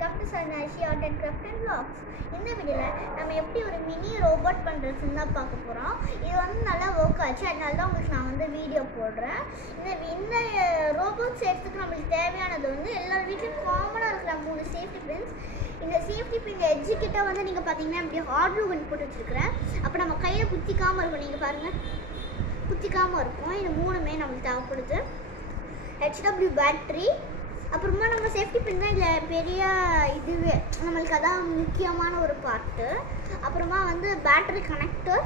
welcome to Sarnashi Art and Craft and Vlogs. இந்த வீடியோல நம்ம எப்படி ஒரு மினி ரோபோட் பண்றதுன்னு தான் பார்க்க போறோம். இது வந்து நல்லா வர்க் ஆச்சு, அதனால தான் உங்களுக்கு நான் வந்து வீடியோ போடுறேன். இந்த ரோபோட் செய்யறதுக்கு நமக்கு தேவையானது வந்து எல்லா வீட்லயும் காமனா இருக்கிற 3 சேஃப்டி பின்ஸ். இந்த சேஃப்டி பின் எட்ஜ் கிட்ட வந்து நீங்க பாத்தீங்கன்னா இப்படி ஹார்ட் க்ளூ கன் போட்டு வச்சிருக்கேன். அப்ப நம்ம கையில குத்திக்காம இருக்கும். நீங்க பாருங்க, குத்திக்காம இருக்கும். இது மூணுமே நமக்கு தேவைப்படுது. HW பேட்டரி, அப்புறமா நம்ம சேஃப்டி பின் தான் இதில் பெரிய இதுவே நம்மளுக்கு அதான் முக்கியமான ஒரு பார்ட்டு. அப்புறமா வந்து பேட்டரி கனெக்டர்.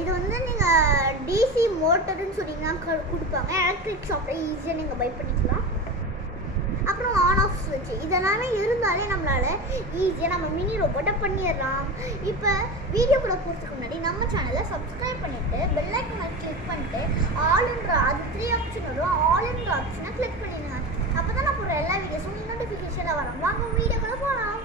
இது வந்து நீங்கள் டிசி மோட்டருன்னு சொன்னீங்கன்னா கொடுப்பாங்க. எலக்ட்ரிக் ஷாப்பில் ஈஸியாக நீங்கள் பை பண்ணிக்கலாம். அப்புறம் ஆன் ஆஃப் ஸ்விட்ச் இதெல்லாமே இருந்தாலே நம்மளால் ஈஸியாக நம்ம மினி ரோபோட்டை பண்ணிடலாம். இப்போ வீடியோக்குள்ளே போகிறதுக்கு முன்னாடி நம்ம சேனலை சப்ஸ்கிரைப் பண்ணிவிட்டு பெல் ஐக்கனை கிளிக் பண்ணிட்டு ஆல்ன்ற அது 3 ஆப்ஷன் வரும். ஆல்ன்ற ஆப்ஷனை கிளிக் பண்ணிடுங்க. அப்போ தான் நான் போடுற எல்லா வீடியோஸும் நோட்டிஃபிகேஷனில் வரும். வாங்க வீடியோக்குள்ளே போகலாம்.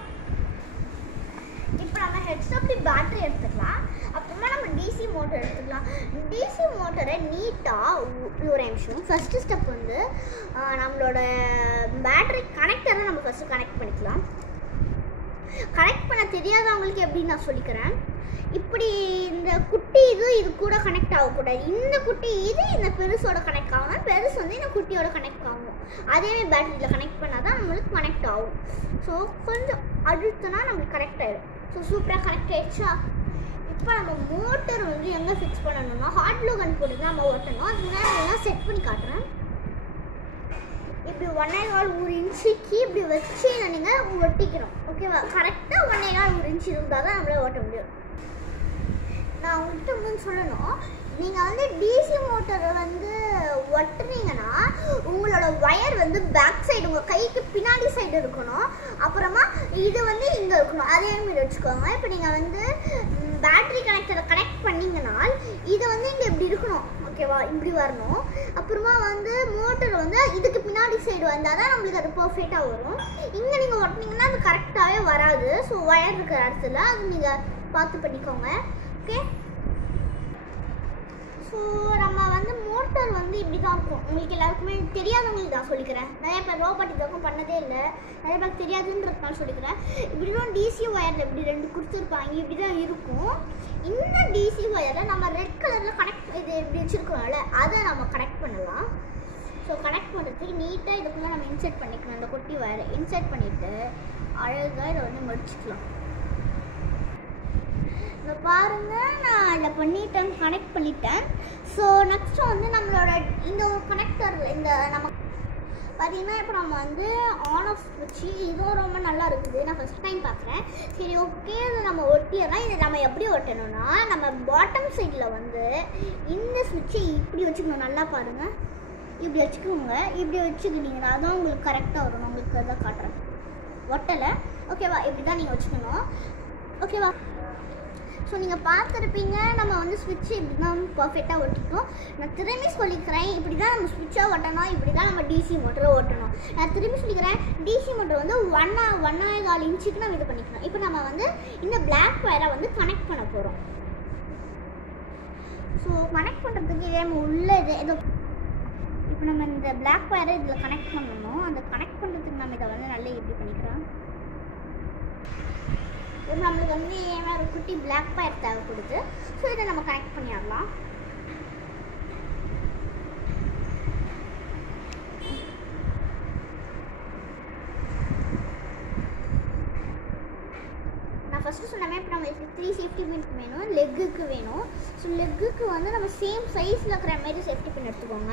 இப்போ நம்ம HW பேட்டரி எடுத்துக்கலாம். அப்புறமா நம்ம டிசி மோட்டர் எடுத்துக்கலாம். டிசி மோட்டரை நீட்டாக ஒரு நிமிஷம் ஃபஸ்ட்டு ஸ்டெப் வந்து நம்மளோட பேட்டரி கனெக்டரை நம்ம ஃபஸ்ட்டு கனெக்ட் பண்ணிக்கலாம். கனெக்ட் பண்ண தெரியாதவங்களுக்கு எப்படின்னு நான் சொல்லிக்கிறேன். இப்படி இந்த குட்டி இது கூட கனெக்ட் ஆகக்கூடாது. இந்த குட்டி இது இந்த பெருசோட கனெக்ட் ஆகணும். பெருசு வந்து இந்த குட்டியோட கனெக்ட் ஆகும். அதேமாதிரி பேட்டரியில் கனெக்ட் பண்ணால் தான் நம்மளுக்கு கனெக்ட் ஆகும். ஸோ கொஞ்சம் அழுத்தினா நம்மளுக்கு கனெக்ட் ஆகிடும். ஸோ சூப்பராக கனெக்ட் ஆகிடுச்சா? இப்போ நம்ம மோட்டர் வந்து எங்கே ஃபிக்ஸ் பண்ணணும்னா ஹார்ட் க்ளூ கன் போட்டு தான் நம்ம ஒட்டணும். அதுக்கு நான் செட் பண்ணி காட்டுறேன். இப்படி 1.25 இன்ச்சுக்கு இப்படி வச்சு நீங்கள் ஒட்டிக்கணும். ஓகேவா? கரெக்டாக 1.25 இன்ச்சு இருந்தால் தான் நம்மளால் ஓட்ட முடியும். நான் உங்கள்கிட்ட ஒன்று சொல்லணும். நீங்கள் வந்து டிசி மோட்டரை வந்து ஒட்டுனீங்கன்னா உங்களோட ஒயர் வந்து பேக் சைடு உங்கள் கைக்கு பின்னாடி சைடு இருக்கணும். அப்புறமா இது வந்து இங்கே இருக்கணும். அதே மாதிரி வச்சுக்கோங்க. இப்போ நீங்கள் வந்து பேட்டரி கனெக்டரை கனெக்ட் பண்ணிங்கன்னா இது வந்து இங்கே இப்படி இருக்கணும். ஓகேவா? இப்படி வரணும். அப்புறமா வந்து மோட்டர் வந்து இதுக்கு பின்னாடி சைடு வந்தால் தான் நம்மளுக்கு அது பர்ஃபெக்டாக வரும். இங்கே நீங்கள் ஒட்டினீங்கன்னா அது கரெக்டாகவே வராது. ஸோ ஒயர் இருக்கிற இடத்துல அது நீங்கள் பார்த்து பண்ணிக்கோங்க. ஓகே, ஸோ நம்ம வந்து மோட்டர் வந்து இப்படி தான் இருக்கும். உங்களுக்கு எல்லாருக்குமே தெரியாதவங்களுக்கு தான் சொல்லிக்கிறேன். நிறைய பேர் ரோபோட் இதுக்கும் பண்ணதே இல்லை, நிறைய பேர் தெரியாதுன்றதுனால சொல்லிக்கிறேன். இப்படி தான் டிசி ஒயரில் இப்படி 2 கொடுத்துருப்பாங்க. இப்படி தான் இருக்கும். இந்த டிசி ஒயரை நம்ம ரெட் கலரில் கனெக்ட் இது இப்படி வச்சுருக்கோம்ல, அதை நம்ம கனெக்ட் பண்ணலாம். ஸோ கனெக்ட் பண்ணுறதுக்கு நீட்டாக இதுக்குள்ளே நம்ம இன்சர்ட் பண்ணிக்கலாம். அந்த குட்டி ஒயரை இன்சர்ட் பண்ணிவிட்டு அழகாக இதை வந்து மடிச்சுக்கலாம். இப்போ பாருங்கள், நான் இதில் பண்ணிட்டேன், கனெக்ட் பண்ணிட்டேன். ஸோ நெக்ஸ்ட்டு வந்து நம்மளோட இந்த ஒரு கனெக்டரில் இந்த நம்ம பார்த்தீங்கன்னா இப்போ நம்ம வந்து ஆன் ஆஃப் வச்சு இதுவும் ரொம்ப நல்லா இருக்குது. நான் ஃபஸ்ட் டைம் பார்க்குறேன். சரி, ஓகே, இது நம்ம ஒட்டிடலாம். இதை நம்ம எப்படி ஒட்டணும்னா நம்ம பாட்டம் சைடில் வந்து இந்த ஸ்விட்சை இப்படி வச்சுக்கணும். நல்லா பாருங்கள், இப்படி வச்சுக்கோங்க. இப்படி வச்சுக்கிட்டீங்கன்னா அதான் உங்களுக்கு கரெக்டாக வரும். உங்களுக்கு அதான் காட்டுறேன். ஒட்டலை. ஓகேவா? இப்படி தான் நீங்கள் வச்சுக்கணும். ஓகேவா? ஸோ நீங்கள் பார்த்துருப்பீங்க, நம்ம வந்து ஸ்விட்சை இப்படி தான் பர்ஃபெக்டாக ஒட்டிக்கணும். நான் திரும்பி சொல்லிக்கிறேன், இப்படி தான் நம்ம ஸ்விட்சை ஒட்டணும். இப்படி தான் நம்ம டிசி மோட்டரை ஓட்டணும். நான் திரும்பி சொல்லிக்கிறேன், டிசி மோட்டர் வந்து 1.25 இன்ச்சுக்கு நம்ம இது பண்ணிக்கணும். இப்போ நம்ம வந்து இந்த பிளாக் ஒயரை வந்து கனெக்ட் பண்ண போகிறோம். ஸோ கனெக்ட் பண்ணுறதுக்கு இதே உள்ள இது ஏதோ இப்போ நம்ம இந்த பிளாக் ஒயரை இதில் கனெக்ட் பண்ணணும். அந்த கனெக்ட் பண்ணுறதுக்கு நம்ம இதை வந்து நல்லா எப்படி பண்ணிக்கிறோம். நம்மளுக்கு வந்து ஏன்னா ஒரு குட்டி பிளாக் ஒயர் தேவைப்படுது. ஸோ இதை நம்ம கனெக்ட் பண்ணிடலாம். நான் ஃபஸ்ட்டு சொன்னமே இப்போ நம்மளுக்கு 3 சேஃப்டி பின் வேணும். லெக்குக்கு வேணும். ஸோ லெக்குக்கு வந்து நம்ம சேம் சைஸில் இருக்கிற மாதிரி சேஃப்டி பின் எடுத்துக்கோங்க.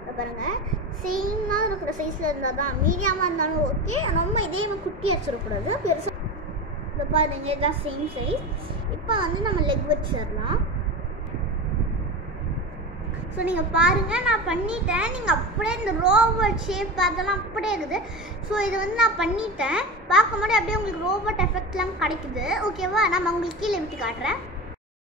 இப்போ பாருங்கள், சேமாக இருக்கிற சைஸில் இருந்தால் தான், மீடியமாக இருந்தாலும் ஓகே. ரொம்ப இதே குட்டி வச்சிடக்கூடாது, பெருசாக. இப்போ பாருங்க, இதுதான் சேம் சைஸ். இப்போ வந்து நம்ம லெக் வச்சிடலாம். ஸோ நீங்கள் பாருங்கள், நான் பண்ணிட்டேன். நீங்கள் அப்படியே இந்த ரோபோட் ஷேப் அதெல்லாம் அப்படியே இருக்குது. ஸோ இது வந்து நான் பண்ணிட்டேன். பார்க்கும்போது அப்படியே உங்களுக்கு ரோபோட் எஃபெக்ட்லாம் கிடைக்குது. ஓகேவா? நம்ம உங்களுக்கு கீழே விட்டு காட்டுறேன்.